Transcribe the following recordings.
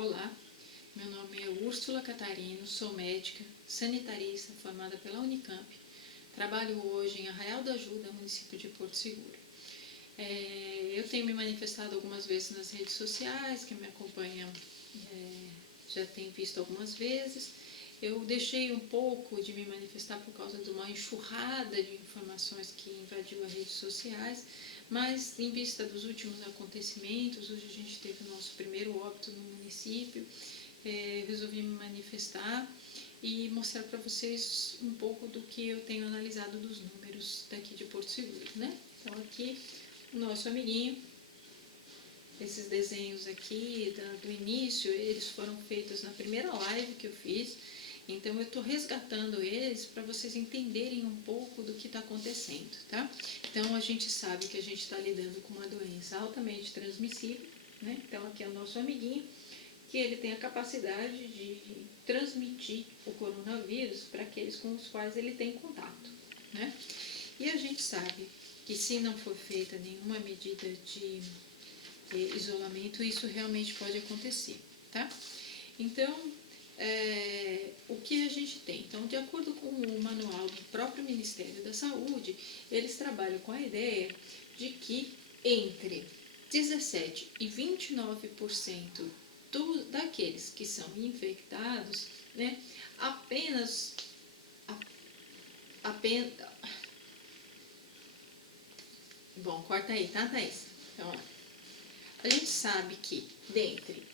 Olá, meu nome é Úrsula Catarino, sou médica, sanitarista formada pela Unicamp. Trabalho hoje em Arraial da Ajuda, município de Porto Seguro. Eu tenho me manifestado algumas vezes nas redes sociais, quem me acompanha já tem visto algumas vezes. Eu deixei um pouco de me manifestar por causa de uma enxurrada de informações que invadiu as redes sociais, mas em vista dos últimos acontecimentos, hoje a gente teve o nosso primeiro óbito no município, resolvi me manifestar e mostrar para vocês um pouco do que eu tenho analisado dos números daqui de Porto Seguro, né? Então aqui o nosso amiguinho, esses desenhos aqui do início, eles foram feitos na primeira live que eu fiz, então eu estou resgatando eles para vocês entenderem um pouco do que está acontecendo, tá? Então a gente sabe que a gente está lidando com uma doença altamente transmissível, né? Então aqui é o nosso amiguinho, que ele tem a capacidade de transmitir o coronavírus para aqueles com os quais ele tem contato, né? E a gente sabe que se não for feita nenhuma medida de isolamento, isso realmente pode acontecer, tá? Então, o que a gente tem? Então, de acordo com o manual do próprio Ministério da Saúde, eles trabalham com a ideia de que entre 17% e 29% daqueles que são infectados, né, apenas bom, corta aí, tá, Thaís? Então, ó, a gente sabe que dentre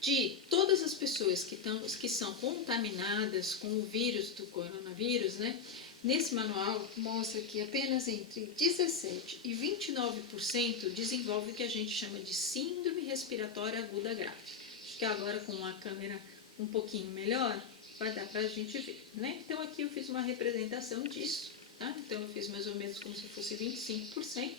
de todas as pessoas que são contaminadas com o vírus do coronavírus, né, nesse manual mostra que apenas entre 17% e 29% desenvolve o que a gente chama de síndrome respiratória aguda grave. Acho que agora com uma câmera um pouquinho melhor vai dar para a gente ver, né? Então aqui eu fiz uma representação disso, tá? Então eu fiz mais ou menos como se fosse 25%.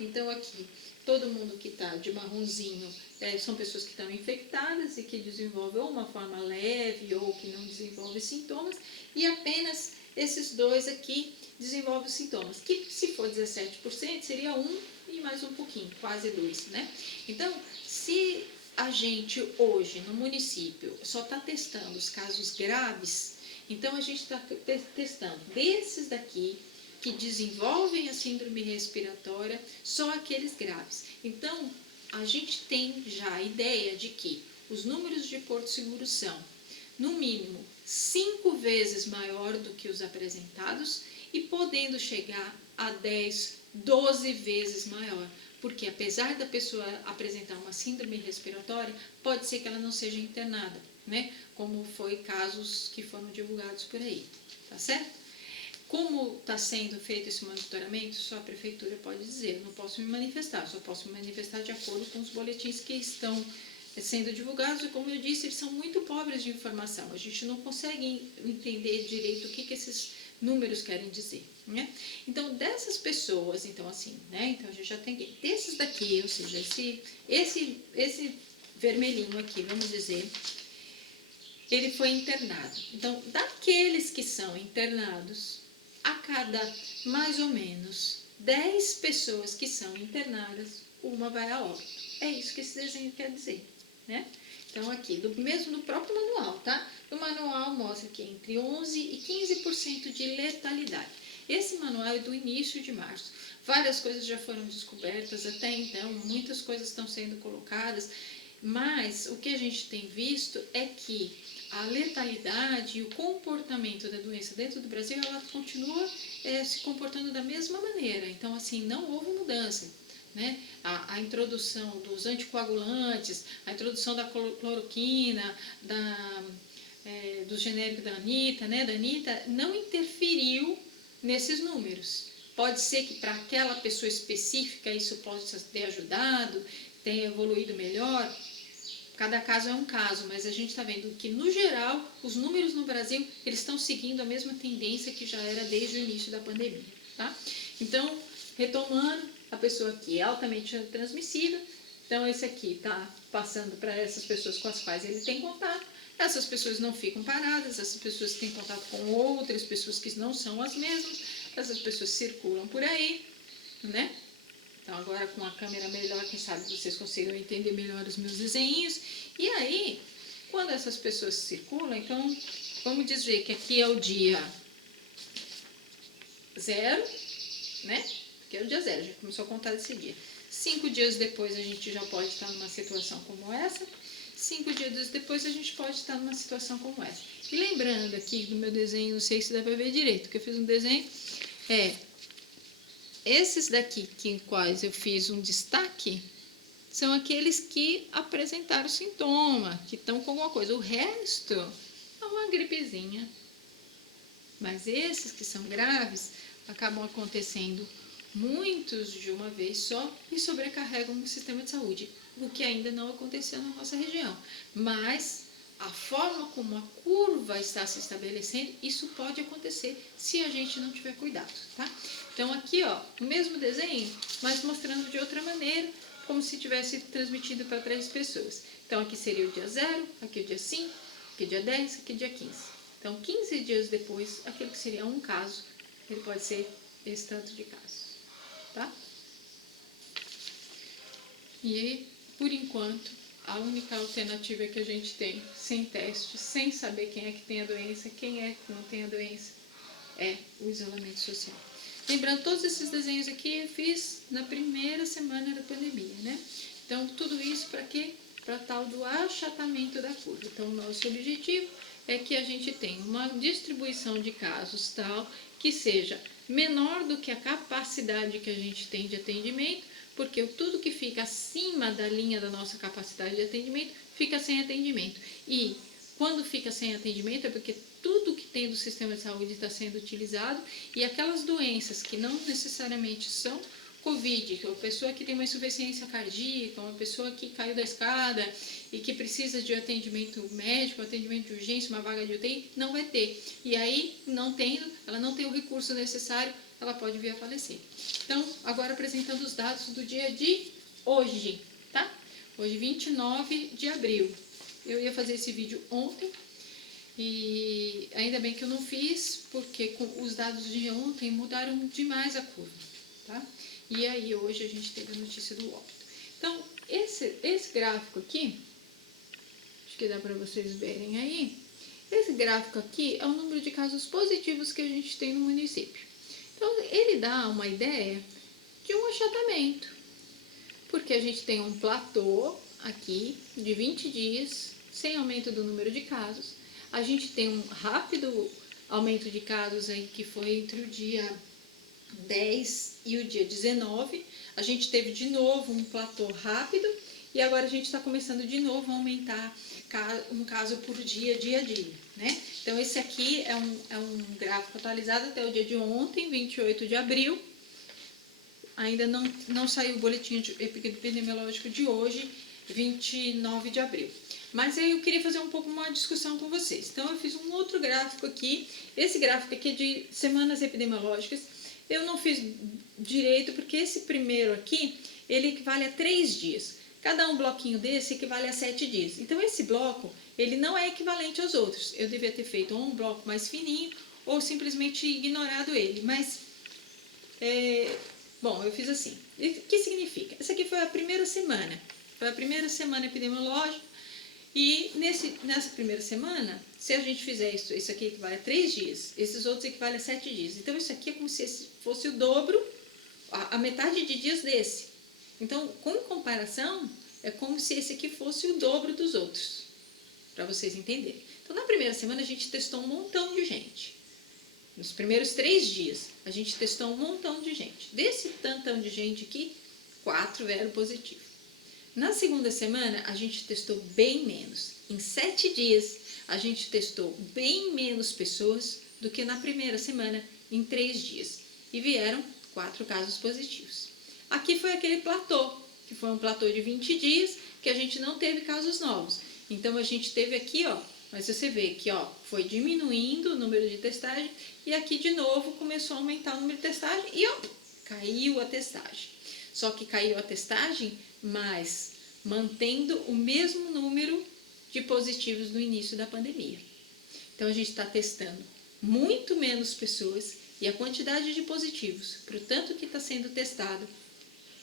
Então aqui todo mundo que está de marronzinho são pessoas que estão infectadas e que desenvolvem ou uma forma leve ou que não desenvolvem sintomas, e apenas esses dois aqui desenvolvem sintomas, que se for 17% seria 1 e mais um pouquinho, quase 2, né? Então, se a gente hoje no município só está testando os casos graves, então a gente está testando desses daqui que desenvolvem a síndrome respiratória, só aqueles graves. Então, a gente tem já a ideia de que os números de Porto Seguro são, no mínimo, 5 vezes maior do que os apresentados e podendo chegar a 10, 12 vezes maior. Porque apesar da pessoa apresentar uma síndrome respiratória, pode ser que ela não seja internada, né? Como foi casos que foram divulgados por aí, tá certo? Como está sendo feito esse monitoramento, só a prefeitura pode dizer, eu não posso me manifestar, só posso me manifestar de acordo com os boletins que estão sendo divulgados, e como eu disse, eles são muito pobres de informação, a gente não consegue entender direito o que esses números querem dizer, né? Então, dessas pessoas, então assim, né, então a gente já tem desses daqui, ou seja, esse vermelhinho aqui, vamos dizer, ele foi internado. Então, daqueles que são internados, a cada mais ou menos 10 pessoas que são internadas, uma vai a óbito. É isso que esse desenho quer dizer, né? Então aqui, mesmo no próprio manual, tá? O manual mostra que entre 11% e 15% de letalidade. Esse manual é do início de março. Várias coisas já foram descobertas até então, muitas coisas estão sendo colocadas, mas o que a gente tem visto é que a letalidade e o comportamento da doença dentro do Brasil, ela continua se comportando da mesma maneira. Então, assim, não houve mudança, né? A introdução dos anticoagulantes, a introdução da cloroquina, do genérico da Anitta, né? Não interferiu nesses números. Pode ser que para aquela pessoa específica isso possa ter ajudado, tenha evoluído melhor. Cada caso é um caso, mas a gente está vendo que, no geral, os números no Brasil, eles estão seguindo a mesma tendência que já era desde o início da pandemia, tá? Então, retomando, a pessoa aqui é altamente transmissível, então esse aqui está passando para essas pessoas com as quais ele tem contato, essas pessoas não ficam paradas, essas pessoas têm contato com outras pessoas que não são as mesmas, essas pessoas circulam por aí, né? Então agora com a câmera melhor, quem sabe vocês conseguiram entender melhor os meus desenhos. E aí, quando essas pessoas circulam, então vamos dizer que aqui é o dia 0, né? Que é o dia 0, já começou a contar desse dia. 5 dias depois a gente já pode estar numa situação como essa. 5 dias depois a gente pode estar numa situação como essa. E lembrando aqui do meu desenho, não sei se dá para ver direito, que eu fiz um desenho, esses daqui em quais eu fiz um destaque, são aqueles que apresentaram sintoma, que estão com alguma coisa. O resto é uma gripezinha. Mas esses que são graves acabam acontecendo muitos de uma vez só e sobrecarregam o sistema de saúde, o que ainda não aconteceu na nossa região. Mas a forma como a curva está se estabelecendo, isso pode acontecer se a gente não tiver cuidado, tá? Então aqui, ó, o mesmo desenho, mas mostrando de outra maneira, como se tivesse transmitido para 3 pessoas. Então aqui seria o dia 0, aqui o dia 5, aqui o dia 10, aqui o dia 15. Então 15 dias depois, aquele que seria um caso, ele pode ser esse tanto de casos, tá? E por enquanto, a única alternativa que a gente tem, sem teste, sem saber quem é que tem a doença, quem é que não tem a doença, é o isolamento social. Lembrando, todos esses desenhos aqui eu fiz na primeira semana da pandemia, né? Então, tudo isso para quê? Para tal do achatamento da curva. Então, o nosso objetivo é que a gente tenha uma distribuição de casos tal que seja menor do que a capacidade que a gente tem de atendimento, porque tudo que fica acima da linha da nossa capacidade de atendimento fica sem atendimento. E quando fica sem atendimento é porque tudo que tem do sistema de saúde está sendo utilizado e aquelas doenças que não necessariamente são Covid, que é uma pessoa que tem uma insuficiência cardíaca, uma pessoa que caiu da escada e que precisa de atendimento médico, atendimento de urgência, uma vaga de UTI, não vai ter. E aí, ela não tem o recurso necessário, ela pode vir a falecer. Então, agora apresentando os dados do dia de hoje, tá? Hoje, 29 de abril. Eu ia fazer esse vídeo ontem, e ainda bem que eu não fiz, porque os dados de ontem mudaram demais a curva, tá? E aí hoje a gente teve a notícia do óbito. Então, esse gráfico aqui, acho que dá para vocês verem aí, esse gráfico aqui é o número de casos positivos que a gente tem no município. Então, ele dá uma ideia de um achatamento, porque a gente tem um platô aqui de 20 dias, sem aumento do número de casos. A gente tem um rápido aumento de casos aí que foi entre o dia 10 e o dia 19. A gente teve de novo um platô rápido e agora a gente está começando de novo a aumentar um caso por dia, dia a dia, né? Então esse aqui é um gráfico atualizado até o dia de ontem, 28 de abril. Ainda não saiu o boletim epidemiológico de hoje, 29 de abril. Mas aí eu queria fazer um pouco uma discussão com vocês. Então eu fiz um outro gráfico aqui. Esse gráfico aqui é de semanas epidemiológicas. Eu não fiz direito porque esse primeiro aqui, ele equivale a 3 dias. Cada um bloquinho desse equivale a 7 dias. Então esse bloco, ele não é equivalente aos outros. Eu devia ter feito um bloco mais fininho ou simplesmente ignorado ele. Mas, bom, eu fiz assim. O que significa? Essa aqui foi a primeira semana. Foi a primeira semana epidemiológica. E nessa primeira semana, se a gente fizer isso aqui equivale a 3 dias, esses outros equivalem a 7 dias. Então, isso aqui é como se fosse o dobro, a metade de dias desse. Então, com comparação, é como se esse aqui fosse o dobro dos outros, para vocês entenderem. Então, na primeira semana, a gente testou um montão de gente. Nos primeiros 3 dias, a gente testou um montão de gente. Desse tantão de gente aqui, 4 vieram positivos. Na segunda semana, a gente testou bem menos. Em 7 dias, a gente testou bem menos pessoas do que na primeira semana, em 3 dias. E vieram 4 casos positivos. Aqui foi aquele platô, que foi um platô de 20 dias, que a gente não teve casos novos. Então, a gente teve aqui, ó, mas você vê que, ó, foi diminuindo o número de testagem, e aqui, de novo, começou a aumentar o número de testagem, e, ó, caiu a testagem. Só que caiu a testagem, mas mantendo o mesmo número de positivos no início da pandemia. Então, a gente está testando muito menos pessoas e a quantidade de positivos, para o tanto que está sendo testado,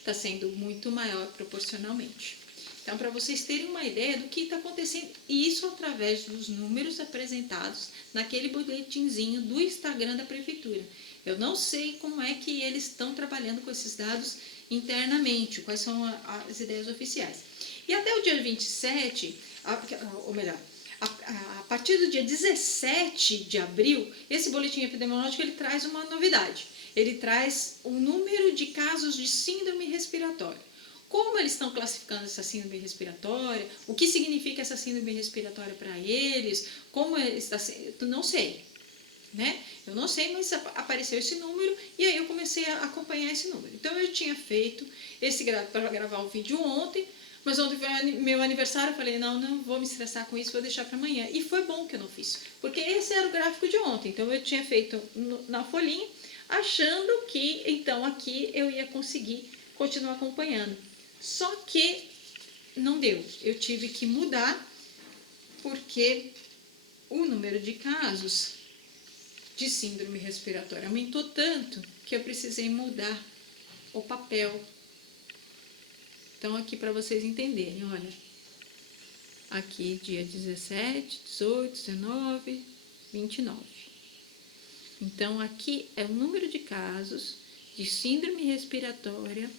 está sendo muito maior proporcionalmente. Então, para vocês terem uma ideia do que está acontecendo, isso através dos números apresentados naquele boletinzinho do Instagram da Prefeitura. Eu não sei como é que eles estão trabalhando com esses dados internamente, quais são as ideias oficiais. E até o dia 27, ou melhor, a partir do dia 17 de abril, esse boletim epidemiológico ele traz uma novidade. Ele traz o número de casos de síndrome respiratória. Como eles estão classificando essa síndrome respiratória, o que significa essa síndrome respiratória para eles, como está sendo, não sei, né? Eu não sei, mas apareceu esse número e aí eu comecei a acompanhar esse número. Então eu tinha feito esse para gravar o vídeo ontem, mas ontem foi meu aniversário, eu falei, não vou me estressar com isso, vou deixar para amanhã. E foi bom que eu não fiz, porque esse era o gráfico de ontem, então eu tinha feito na folhinha, achando que então aqui eu ia conseguir continuar acompanhando. Só que não deu, eu tive que mudar porque o número de casos de síndrome respiratória aumentou tanto que eu precisei mudar o papel. Então aqui para vocês entenderem, olha, aqui dia 17, 18, 19, 29. Então aqui é o número de casos de síndrome respiratória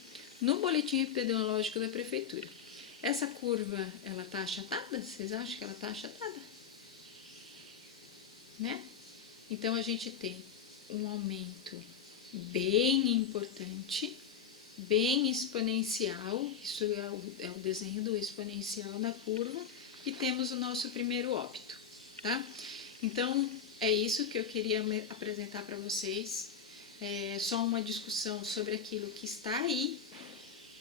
no boletim epidemiológico da Prefeitura. Essa curva, ela está achatada? Vocês acham que ela está achatada? Né? Então, a gente tem um aumento bem importante, bem exponencial, isso é o desenho do exponencial da curva, e temos o nosso primeiro óbito, tá? Então, é isso que eu queria apresentar para vocês, é só uma discussão sobre aquilo que está aí,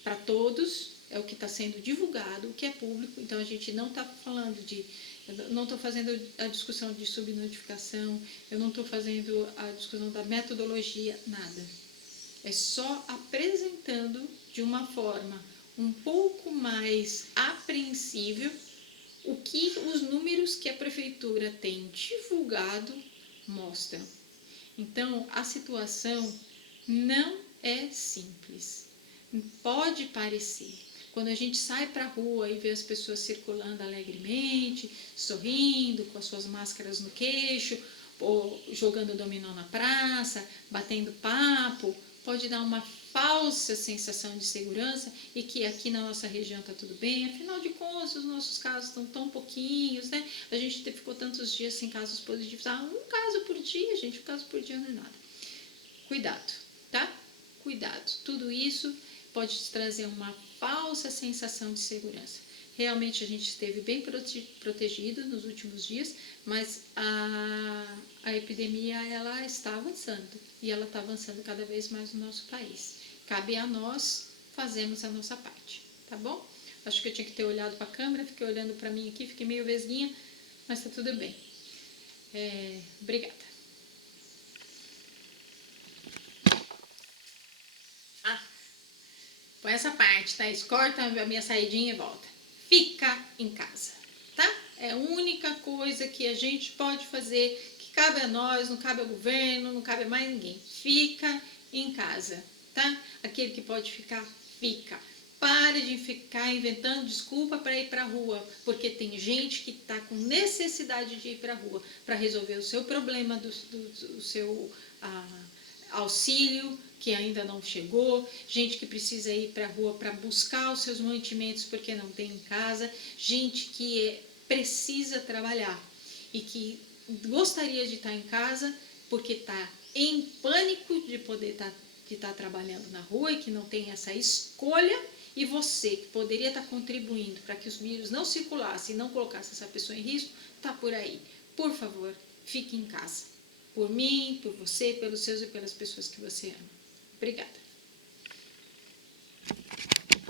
para todos, é o que está sendo divulgado, o que é público, então a gente não está falando não estou fazendo a discussão de subnotificação, eu não estou fazendo a discussão da metodologia, nada. É só apresentando de uma forma um pouco mais apreensível o que os números que a Prefeitura tem divulgado mostram. Então, a situação não é simples. Pode parecer. Quando a gente sai para a rua e vê as pessoas circulando alegremente, sorrindo, com as suas máscaras no queixo, ou jogando dominó na praça, batendo papo, pode dar uma falsa sensação de segurança e que aqui na nossa região está tudo bem. Afinal de contas, os nossos casos estão tão pouquinhos, né? A gente ficou tantos dias sem casos positivos. Um caso por dia, gente, um caso por dia não é nada. Cuidado, tá? Cuidado. Tudo isso pode te trazer uma falsa sensação de segurança. Realmente a gente esteve bem protegido nos últimos dias, mas a epidemia ela está avançando e ela está avançando cada vez mais no nosso país. Cabe a nós fazermos a nossa parte, tá bom? Acho que eu tinha que ter olhado para a câmera, fiquei olhando para mim aqui, fiquei meio vesguinha, mas tá tudo bem. Obrigada. Põe essa parte, tá? Corta a minha saidinha e volta. Fica em casa, tá? É a única coisa que a gente pode fazer, que cabe a nós, não cabe ao governo, não cabe a mais ninguém. Fica em casa, tá? Aquele que pode ficar, fica. Pare de ficar inventando desculpa para ir para a rua, porque tem gente que está com necessidade de ir para a rua para resolver o seu problema do seu auxílio, que ainda não chegou, gente que precisa ir para a rua para buscar os seus mantimentos porque não tem em casa, gente que precisa trabalhar e que gostaria de estar em casa porque está em pânico de poder estar trabalhando na rua e que não tem essa escolha, e você que poderia estar contribuindo para que os vírus não circulassem e não colocassem essa pessoa em risco, está por aí. Por favor, fique em casa. Por mim, por você, pelos seus e pelas pessoas que você ama. Obrigada.